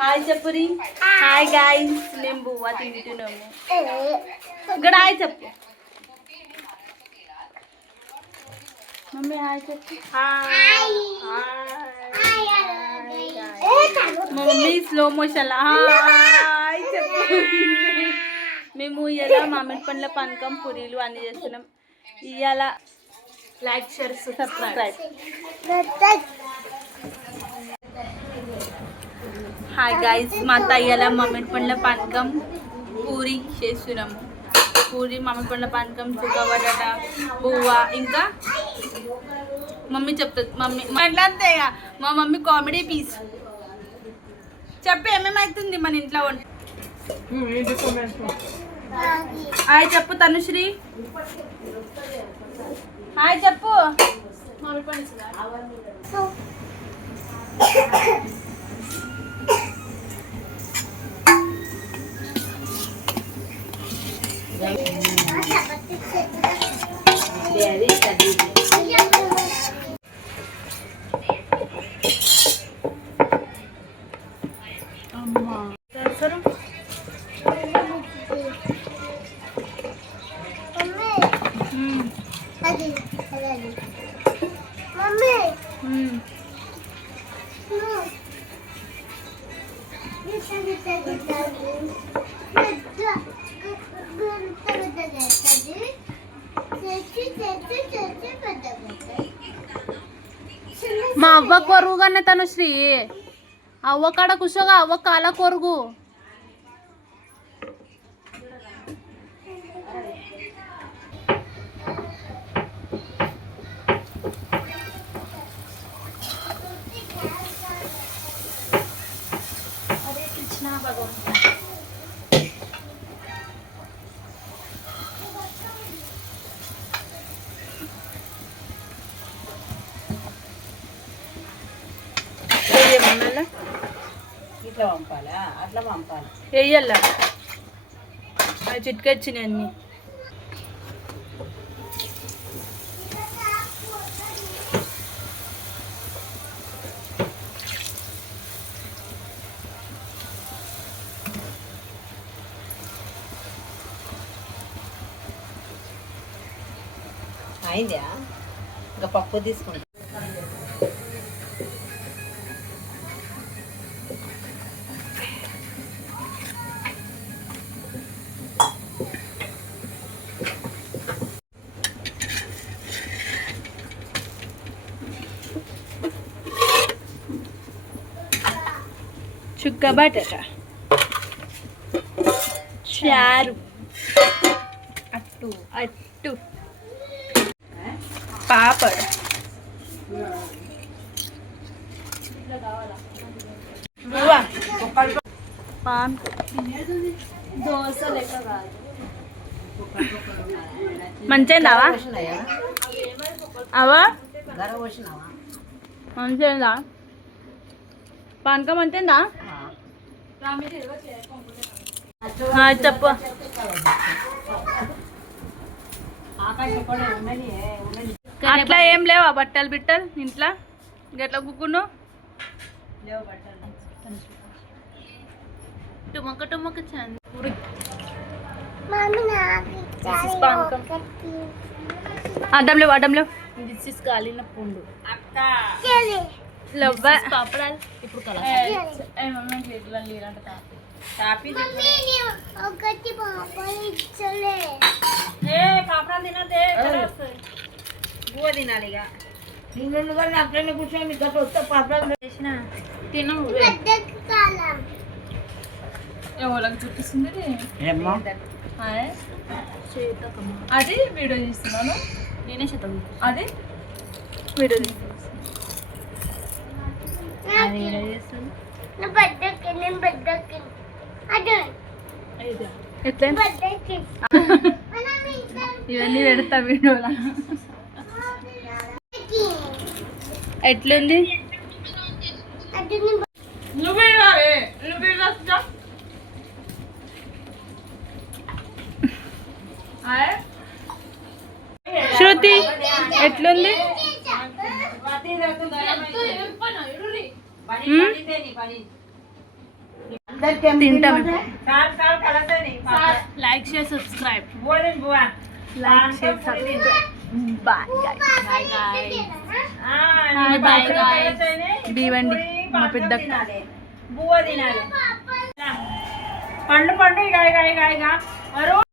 Hi చెప్పురి. Hi guys, మేము బువ్వ తింటున్నాము. ఇక్కడ హాయ్ చెప్పు మమ్మీ. హాయ్ చెప్పు. మమ్మీ స్లో మోషన్ హాయ్ చెప్పు. మేము ఇలా మామిడి పండ్ల పానకం పూరీలు అన్నీ చేస్తున్నాం. ఇవాళ like share subscribe. Hi guys, మా అత్తయ్యల మామిడి పండ్ల పానకం పూరి చేస్తున్నాము. పూరి మామిడి పండ్ల పానకం చుక్కబడ్డట బువ్వ. ఇంకా మమ్మీ చెప్తుంది. మమ్మీ మాట్లాడితే మా మమ్మీ కామెడీ పీస్. చెప్పు ఏమేమవుతుంది మన ఇంట్లో వంట. హాయ్ చెప్పు తనుశ్రీ. హాయ్ చెప్పు. మా అవ్వ కొరుగుగానే తనుశ్రీ. అవ్వ కాడ కూర్చోగా అవ్వ కాల కొరుగు. ఇట్లా పంపాలా అట్లా పంపాలి వేయాల. అవి చిట్కొచ్చినాయి అన్ని. అయిందా? ఇంకా పప్పు తీసుకుంటా. చుక్క బటాట చారు అట్టు అట్టు పాపడ్ పాన్ దోశ లెక్క కాదు. మంచిగా అవా మంచిగా పానకం మంచిగా. చెప్పు. అట్లా ఏం లేవా బట్టలు బిట్టలు ఇంట్లో గట్లా కుక్కును టుమక టుమక చంది. అడ్డం లేవు అడ్డం లేవు. దిస్ ఇస్ కాలిన పుండు పాపడాలు. ఇప్పుడు పాపడాలు తినదే తినాలి. ఇక అట్లనే కూర్చొని వస్తే పాపడాలు చేసిన తిను. ఎవరికి చూపిస్తుంది అది వీడియో తీస్తున్నాను నేనే. శతం అది వీడియో తీస్తున్నాను. ఇవన్నీ పెడతా వీడియోలా. ఎట్లుంది? శృతి ఎట్లుంది? తింటాం చాలు చాలు కలసని లైక్ షేర్ సబ్స్క్రైబ్ బోధని బువా like share subscribe bye bye guys బీవండి మా పెద్ద బువ్వ తినాలి పండు పండు ఇక